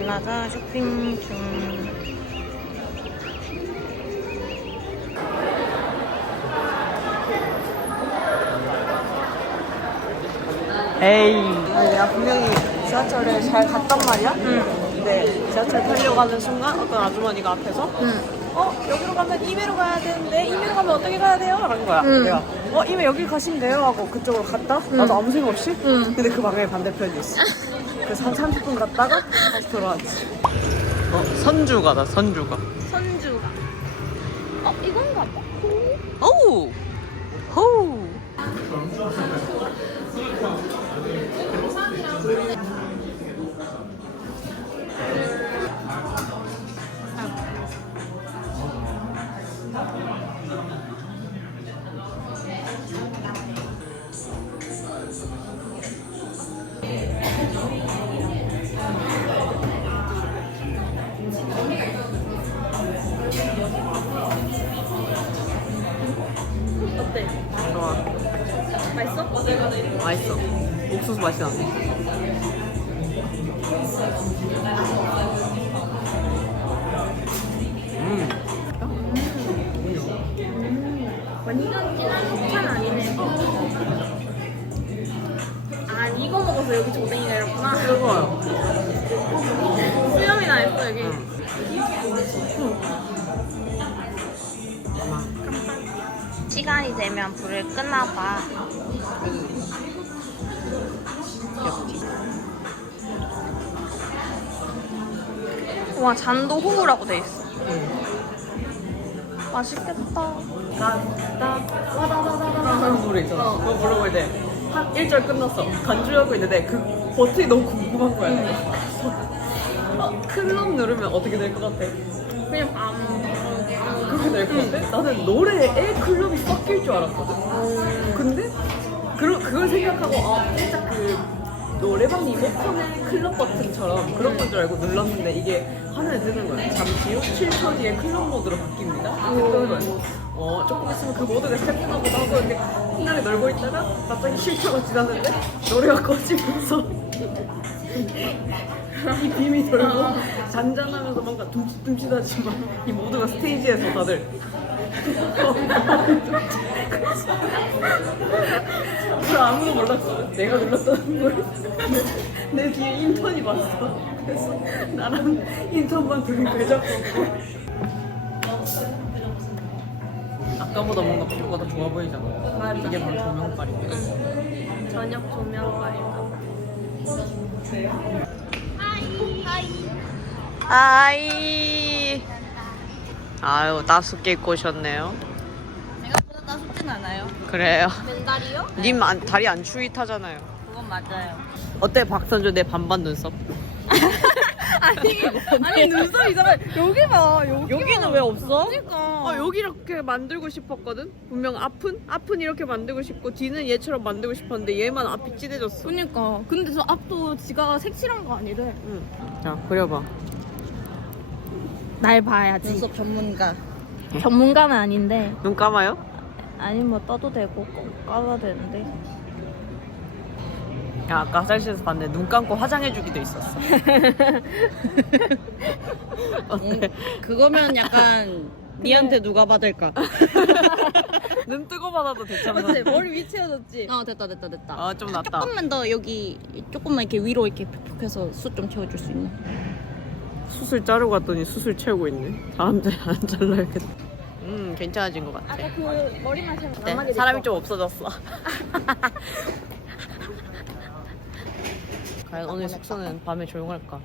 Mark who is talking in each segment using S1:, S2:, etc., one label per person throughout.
S1: 만나자 쇼핑 중. 에이.
S2: 아니, 내가 분명히 지하철을 잘 갔단 말이야? 근데 지하철 타려고 하는 순간 어떤 아주머니가 앞에서 여기로 가면 임해로 가야 되는데 임해로 가면 어떻게 가야 돼요? 라는 거야. 내가 임해 여기 가시면 돼요 하고 그쪽으로 갔다 나도 아무 생각 없이 근데 그 방향에 반대편이 있어. 그래서 한 30분 갔다가 다시 돌아왔지.
S1: 선주가다, 선주가.
S3: 선주가. 이건가 봐.
S1: 오우! 호우!
S3: 어때?
S1: 좋아.
S3: 맛있어?
S1: 맛있어. 옥수수 맛이 나네.
S3: 완전 진한 녹차는 아니네. 아, 이거 먹어서 여기 조댕이가 이렇구나.
S1: 뜨거워요.
S3: 수염이 나 있어, 여기. 시간이 되면 불을 끄나봐. 와, 잔도 호우라고 돼 있어. 맛있겠다.
S1: 하는 노래 있잖아. 그거 부르고 이제 한 1절 끝났어. 간주하고 있는데 그 버튼이 너무 궁금한 거야. 클럽 누르면 어떻게 될 것 같아?
S3: 그냥
S1: 그렇게 될 것 같아? 나는 노래에 클럽이 섞일 줄 알았거든. 근데 그걸 생각하고 살짝 그 노래방 리모컨의 클럽 버튼처럼 그런 건 줄 알고 눌렀는데 이게 화면에 뜨는 거야. 잠시 후 7초 뒤에 클럽 모드로 바뀝니다. 이렇게 뜨는 거야. 조금 있으면 그 모드가 시작되나 보다 하고 이렇게 신나게 놀고 있다가 갑자기 7초가 지났는데 노래가 꺼지면서 이 빔이 돌고 잔잔하면서 뭔가 둠칫둠칫하지만 이 모두가 스테이지에서 다들 그걸 아무도 몰랐거든. 내가 눌렀다는 걸. 내 뒤에 인턴이 봤어. 그래서 나랑 인턴만 둘이 괴잡고 아까보다 뭔가 피부가 더 좋아 보이잖아.
S3: 맞아.
S1: 이게 바로 조명빨이야.
S3: 저녁 조명빨이다.
S1: 아이. 아유, 따숩게 입고 오셨네요.
S3: 생각보다 따숩진 않아요.
S1: 그래요.
S3: 맨다리요?
S1: 님 다리 안 추위타잖아요.
S3: 그건 맞아요.
S1: 어때 박선주 내 반반 눈썹?
S3: 아니 눈썹 이상해. 여기 봐.
S1: 여기는 왜 없어?
S3: 그러니까.
S1: 여기 이렇게 만들고 싶었거든? 분명 앞은 이렇게 만들고 싶고 뒤는 얘처럼 만들고 싶었는데 얘만 앞이 진해졌어.
S3: 그러니까. 근데 저 앞도 지가 색칠한 거 아니래.
S1: 응. 자, 그려봐.
S3: 날 봐야지.
S2: 눈썹 전문가.
S3: 전문가는 아닌데.
S1: 눈 감아요?
S3: 아니 뭐 떠도 되고 까도 되는데.
S1: 야, 아까 화장실에서 봤는데 눈 감고 화장해주기도 있었어. 어때?
S2: 그거면 약간 니한테 누가 받을까?
S1: 눈 뜨고 받아도 됐잖아.
S2: 맞지? 머리 위 채워졌지?
S3: 됐다.
S1: 좀 낫다.
S3: 조금만 더 여기 조금만 이렇게 위로 이렇게 푹푹해서 숱 좀 채워줄 수 있는.
S1: 수술 자르고 갔더니 수술 채우고 있네. 다음 주에 안 잘라야겠다. 괜찮아진 것 같아.
S3: 아까 그 머리만 채우면
S1: 네, 사람이 좀 없어졌어. 과연 오늘 숙소는 밤에 조용할까?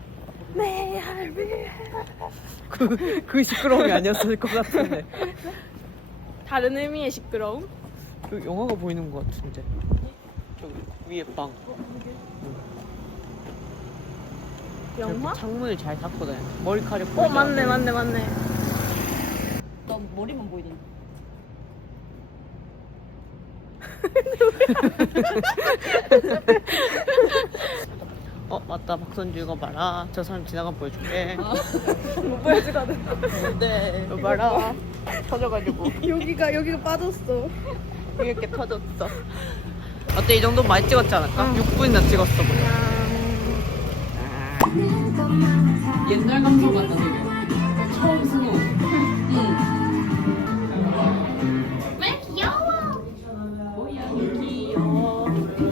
S1: 그 시끄러움이 아니었을 것 같은데.
S3: 다른 의미의 시끄러움?
S1: 여기 영화가 보이는 것 같은데. 저기 위에 방.
S3: 영화?
S1: 창문을 잘 닫거든. 머리카락
S3: 맞네.
S2: 너 머리만 보이던데.
S1: 맞다. 박선주 이거 봐라. 저 사람 지나가면 보여줄게.
S2: 못 보여주거든.
S1: 네. 이거 봐라. 터져가지고.
S2: 여기가 빠졌어.
S1: 이렇게 터졌어. 어때? 이 정도 많이 찍었지 않을까? 6분이나 찍었어.
S2: 옛날 감성 같다 되게. 처음 승우.
S3: 왜 귀여워?
S2: 고양이 귀여워.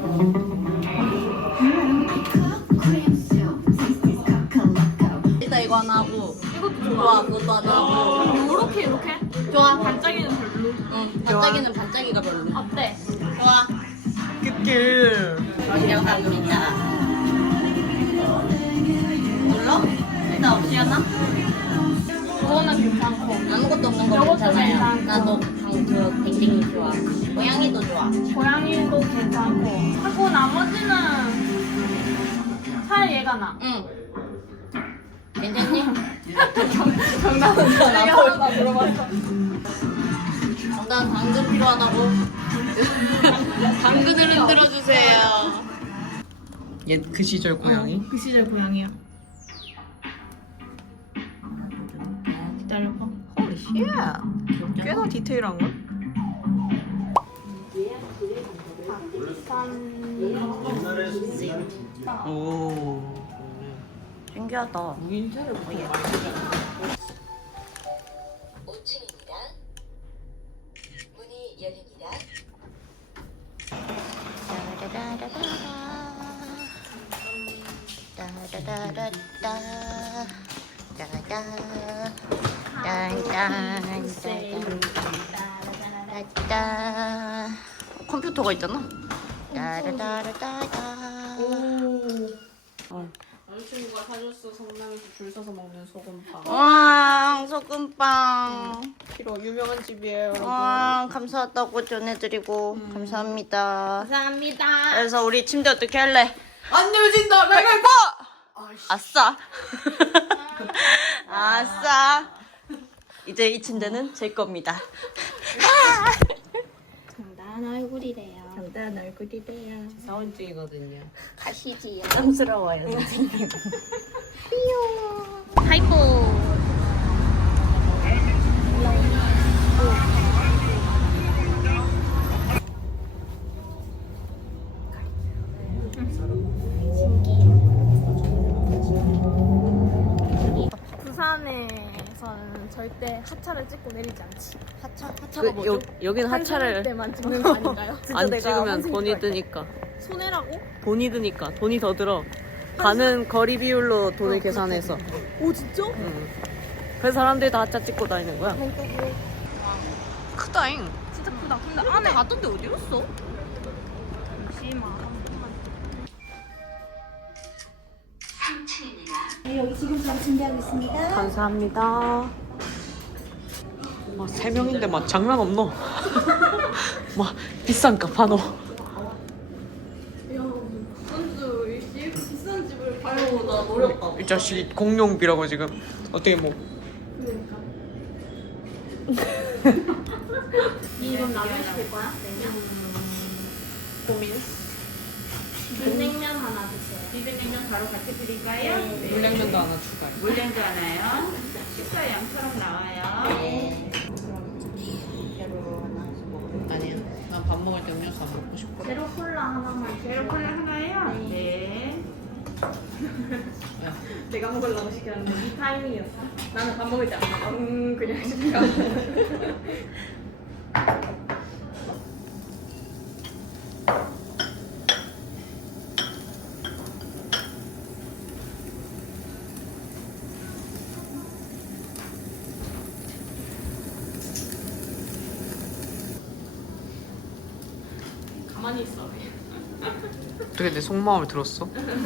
S3: 일단 이거 하나 하고 이것도 좋아. 그것도 하나 하고
S1: 이렇게
S3: 좋아.
S1: 반짝이는 별로.
S3: 응. 반짝이는 반짝이가 별로.
S1: 어때?
S3: 좋아.
S2: 끝길.
S3: 그냥 갑니다. 몰라? 일단 없이 하나?
S1: 그거는 괜찮고.
S3: 아무것도 없는 거
S1: 요것도
S3: 괜찮아요.
S1: 괜찮고.
S3: 나도 그 댕댕이 좋아. 고양이도 좋아.
S1: 고양이도 괜찮고. 하고 나머지는 잘 얘가 나.
S3: 응. 괜찮니?
S1: 정답은 내가 하나 물어봤어.
S3: 정답 당근 필요하다고? 당근을 흔들어 주세요.
S2: 옛 그 시절 고양이.
S1: 그 시절 고양이야. 기다려봐.
S2: 헐 씨야. 꽤나 디테일한 걸? 오.
S3: 신기하다.
S2: 무인차를 보여.
S4: 5층입니다. 문이 열립니다.
S3: 컴퓨터가 있잖아.
S2: 남자친구가 사줬어. 성남에서 줄 서서 먹는 소금빵.
S3: 와, 소금빵.
S2: 키로 유명한 집이에요, 여러분.
S3: 와, 감사하다고 전해드리고 감사합니다.
S1: 감사합니다.
S3: 그래서 우리 침대 어떻게 할래?
S2: 안 내려진다. 가위바위보.
S3: 아싸. 아싸. 이제 이 침대는 제 겁니다.
S1: 정단 얼굴이래요.
S3: 정단 얼굴이래요.
S2: 사원증이거든요.
S3: 가시지. 부담스러워요, 선생님. 귀여워. 하이포.
S1: 부산에서는 절대 하차를 찍고 내리지 않지.
S3: 하차가 뭐죠?
S2: 여기는 하차를
S1: 때만 찍는 거 아닌가요?
S2: 안 찍으면 돈이 드니까.
S1: 손해라고?
S2: 돈이 드니까. 돈이 더 들어. 가는 거리 비율로 돈을 계산해서.
S1: 오 진짜?
S2: 응. 그래서 사람들이 다 하차 찍고 다니는 거야. 크다잉.
S1: 진짜 크다. 근데 안에 갔던데 어디 갔어? 잠시만.
S2: 감사합니다. 막 3명인데 막 장난 없노? 막 비싼 값 하노?
S1: 비싼 집을
S3: 아유, 나 노렸다.
S2: 이 자식이 공룡비라고 지금 어떻게 뭐
S1: 이건 나중에 시킬 거야?
S2: 고민?
S1: 냉면 하나 주세요.
S5: 비빔냉면 바로 같이 드릴까요? 네.
S2: 물냉면도 하나 추가해.
S5: 물냉도 하나요? 식사 양처럼 나와요.
S2: 아니야. 난 밥 먹을 때 음료수 안 먹고 싶어.
S1: 제로 콜라 하나만.
S5: 제로 콜라 하나요? 네.
S1: 내가 먹으려고 시켰는데 이 타이밍이었어. 나는 밥 먹을 때 안 먹어. 그냥 시켜. 가만히 있어.
S2: 어떻게 내 속마음을 들었어?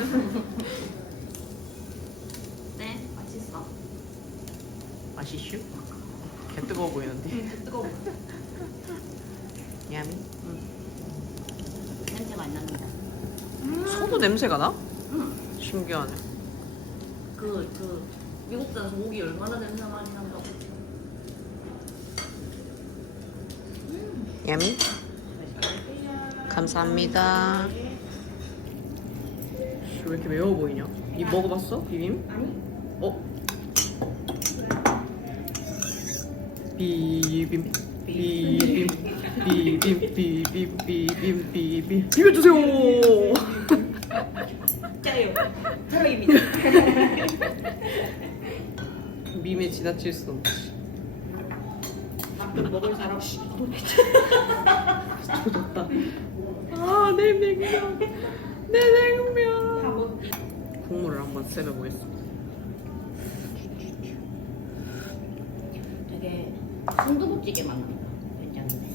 S3: 네, 맛있어.
S2: 맛있슈? 개 뜨거워 보이는데.
S3: 뜨거워.
S2: 야미.
S3: 냄새 많이 납니다.
S2: 소도 냄새가 나? 신기하네.
S3: 미국산 소고기 얼마나 냄새 많이 난다고.
S2: 야미. 감사합니다. 왜 이렇게 매워 보이냐? 이 먹어봤어? 비빔? 아니. 어? 비빔. 비빔. 비빔. 비빔. 비빔. 비빔. 비벼주세요.
S3: 짜요. 사랑입니다.
S2: 밈에 지나칠 수 없지.
S3: 먹을 사람.
S2: 좋다. 내 냉면. 내 냉면. 국물을 한번 세려보겠습니다.
S3: 되게 순두부찌개 맛납니다. 괜찮은데.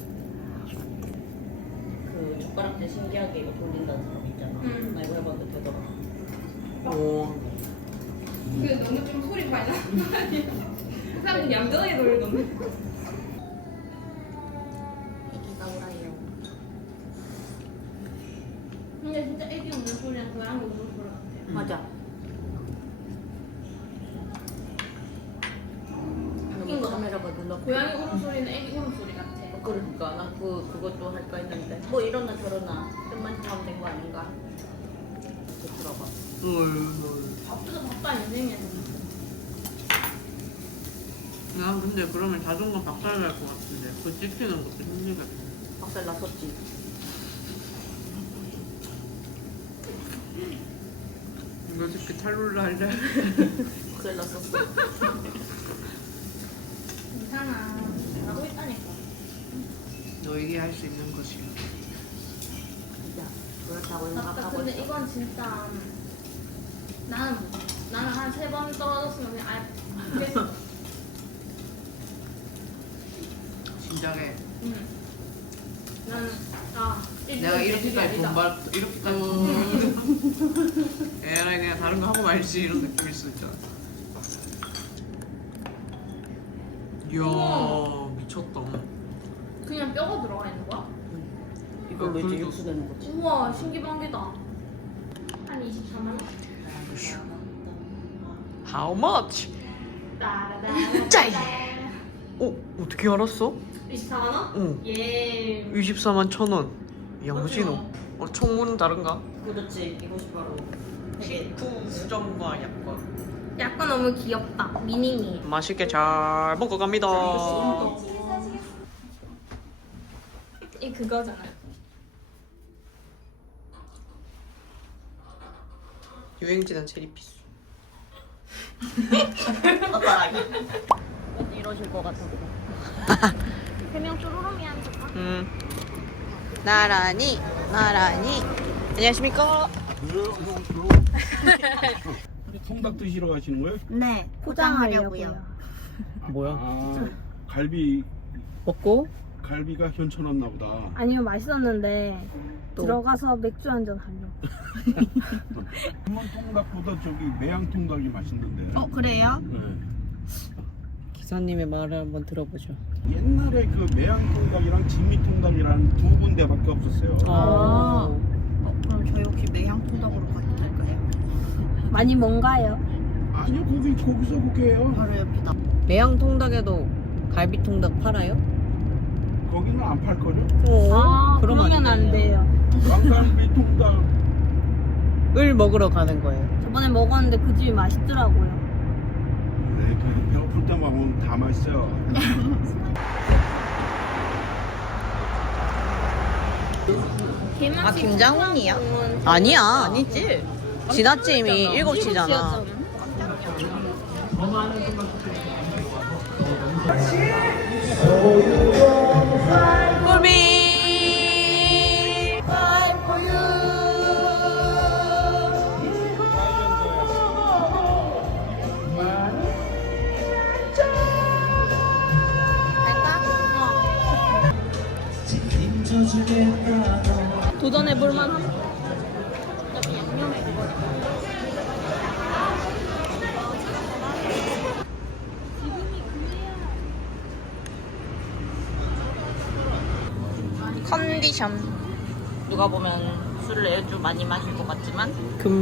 S3: 그 젓가락질 신기하게 이거 돌린다는 사람 있잖아. 나 이거 해봤는데 되더라.
S2: 오.
S1: 그 너무 좀 소리 많이 나는 거 아니야? 그 사람은 얌전하게 돌리던데.
S3: 애기가 울어요.
S1: 근데 진짜 애기 우는 소리랑 고양이 우는 소리 같아.
S3: 맞아.
S1: 웃긴 거
S3: 카메라가 눌러.
S1: 고양이 우는 소리는 애기 우는 소리 같아.
S3: 그러니까 나 그것도 할까 했는데 뭐 이러나 저러나 좀만 좀 하면 된 거 아닌가? 또 들어봐.
S1: 밥도 밥도 안 인생이야.
S2: 난 근데 그러면 자존감 박살날 것 같은데 그거 지키는 것도 힘들겠다.
S3: 박살 났었지.
S2: 이거 새끼 탈룰라 할래?
S3: 박살 났었어.
S1: 괜찮아. 잘하고 있다니까.
S2: 너에게 할 수 있는 것이야.
S3: 진짜 그렇다고
S1: 맞다.
S3: 생각하고
S1: 근데
S3: 있어.
S1: 이건 진짜 나는 한 3번 떨어졌으면 그냥 아예 그랬어.
S2: 진작에
S1: 응. 나는
S2: 내가 이렇게까지 돈 받, 이렇게까지 에라이 그냥 다른 거 하고 말지 이런 느낌일 수 있잖아. 이야 미쳤다.
S1: 그냥 뼈가 들어가 있는 거야?
S3: 이걸로 이제
S2: 그래도-
S3: 육수 되는 거지.
S1: 우와 신기방기다. 한 24만 원?
S2: How much?
S1: 따라다.
S2: 짜이. 어떻게 알았어?
S1: 24만 원?
S2: 응.
S1: 예.
S2: 24만 1,000원. 양진호. 총무는 다른가?
S3: 그렇지. 이것이 바로 되게
S2: 수정과 약과.
S1: 약간 너무 귀엽다. 미니미.
S2: 맛있게 잘 먹어갑니다.
S1: 이 그거잖아요.
S2: 유행지단 체리피스.
S3: 이러실 것 같아.
S1: 세명 쪼로롱이 앉아.
S2: 나란히. 안녕하십니까?
S6: 통닭 드시러 가시는 거예요?
S3: 네. 포장하려고요.
S2: 뭐야?
S6: 아, 갈비가 현천왔나 보다.
S7: 아니요, 맛있었는데 들어가서 맥주 한잔 하려고.
S6: 한번 통닭보다 저기 매양 통닭이 맛있는데.
S3: 그래요?
S6: 네.
S2: 기사님의 말을 한번 들어보죠.
S6: 옛날에 그 매양 통닭이랑 진미 통닭이라는 두 군데밖에 없었어요.
S3: 그럼 저희 혹시 매양 통닭으로 가도 될까요?
S7: 많이 뭔가요?
S6: 아니요, 거기서 그게요.
S3: 바로 옆이다.
S2: 매양 통닭에도 갈비 통닭 팔아요?
S6: 거기는 안 팔거려.
S7: 그러면 안 돼요.
S6: 왕갈비 통닭.
S2: 을 먹으러 가는 거예요.
S7: 저번에 먹었는데 그 집이 맛있더라고요.
S6: 네, 그 배고플 때 먹으면 다 맛있어요.
S2: 김장훈이야? 아니야. 아니지. 지났지 이미 7시잖아. 꿀비.
S7: 도전해볼만 함.
S3: 컨디션. 누가 보면 술을 애주 많이 마실 것 같지만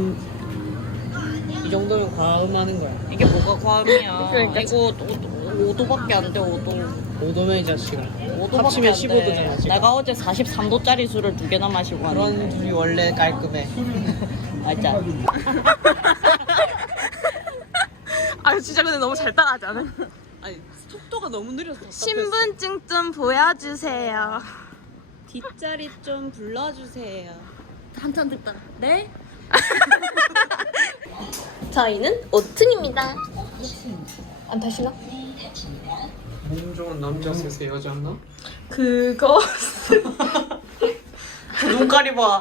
S2: 이 정도면 과음하는 거야.
S3: 이게 뭐가 과음이야. 이거 5도밖에 안 돼. 5도.
S2: 5도면 이 자식아.
S3: 5도밖에
S2: 합치면
S3: 안 돼.
S2: 15도잖아 지금.
S3: 내가 어제 43도짜리 술을 2개나 마시고
S2: 그런
S3: 왔는데.
S2: 둘이 원래 깔끔해.
S3: 맞아.
S2: 아 진짜 근데 너무 잘 따라하지 않아? 아니 속도가 너무 느려서 답답했어.
S7: 신분증 좀 보여주세요.
S2: 뒷자리 좀 불러주세요.
S3: 한참 듣다. 네?
S7: 저희는 5층입니다. 안 타시나?
S8: 몸 좋은 남자 셋에 여자 하나?
S7: 그거
S2: 눈깔이 봐.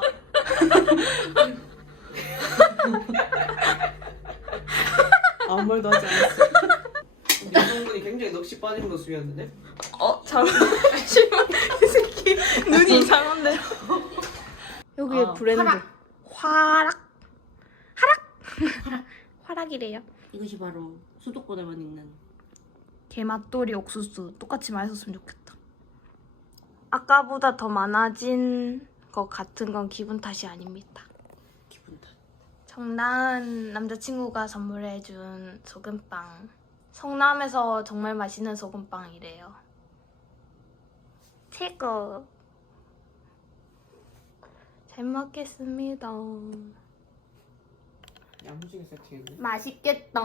S8: 아무 말도 하지 않았어. 여성분이 굉장히 넋이 빠진 모습이었는데?
S7: 잠시만 이 새끼 눈이 이상한데요. 여기에 브랜드 화락 화락이래요.
S3: 이것이 바로 수도권에만 있는
S7: 게맛돌이 옥수수 똑같이 맛있었으면 좋겠다. 아까보다 더 많아진 것 같은 건 기분 탓이 아닙니다.
S3: 기분 탓.
S7: 정나은 남자친구가 선물해준 소금빵. 성남에서 정말 맛있는 소금빵이래요. 최고. 잘 먹겠습니다.
S8: 야무지게 세팅했네.
S7: 맛있겠다.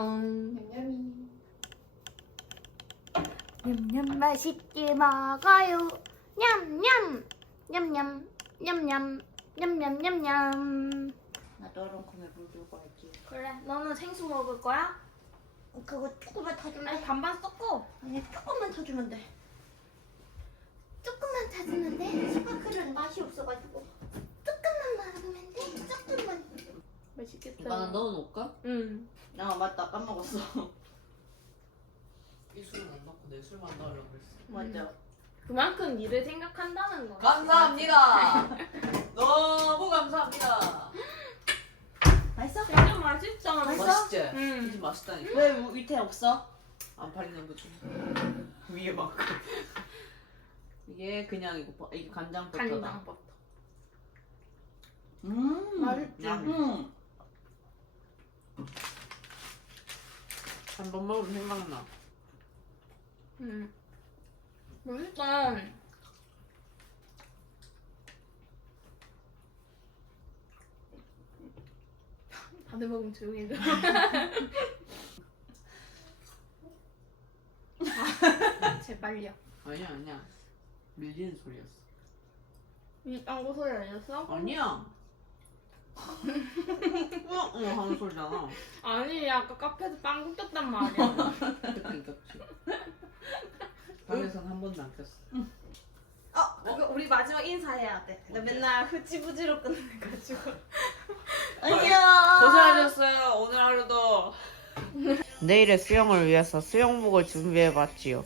S7: 냠냠 맛있게 먹어요. 냠냠 냠냠 냠냠 냠냠냠냠.
S3: 나 너랑 콩에 물 들고 왔지.
S7: 그래, 너는 생수 먹을 거야?
S3: 그거 조금만 타주면
S7: 아니 반반 섞어.
S3: 아니 조금만 타주면 돼. 조금만 타주면 돼. 스파클은 맛이 없어가지고 조금만 먹으면 돼. 조금만.
S7: 맛있겠다.
S3: 이거 하나 넣어놓을까?
S7: 응.
S3: 아 맞다 까먹었어.
S8: 이 술은 안 넣고 내 술만 넣으려고 했어.
S3: 맞아.
S7: 그만큼 니를 생각한다는 거.
S2: 감사합니다. 너무 감사합니다.
S3: 맛있어?
S7: 진짜 맛있어.
S2: 맛있지?
S7: 응.
S2: 진짜 맛있다니까.
S3: 왜 밑에 없어?
S2: 안 팔리는 거지. 위에 막. 이게 그냥 이게 간장버터다.
S7: 간장버터.
S3: 맛있지.
S8: 한 번 먹으면 생각나.
S7: 응. 맛있다. 다들 먹으면 조용히 해줘. 제발요.
S8: 아니야. 밀리는 소리였어.
S7: 이 딴거 소리 아니었어?
S8: 아니야. 응 하는 소리잖아.
S7: 아니, 아까 카페에서 빵 굽혔단 말이야.
S8: 그때 꼈지. 방에선 한 번도 안 꼈어.
S7: 그거 우리 마지막 인사해야 돼. 나 맨날 흐지부지로 끝내가지고.
S2: 고생하셨어요. 오늘 하루도.
S8: 내일의 수영을 위해서 수영복을 준비해봤지요.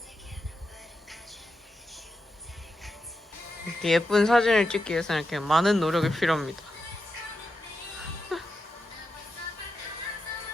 S8: 이렇게 예쁜 사진을 찍기 위해서는 이렇게 많은 노력이 필요합니다.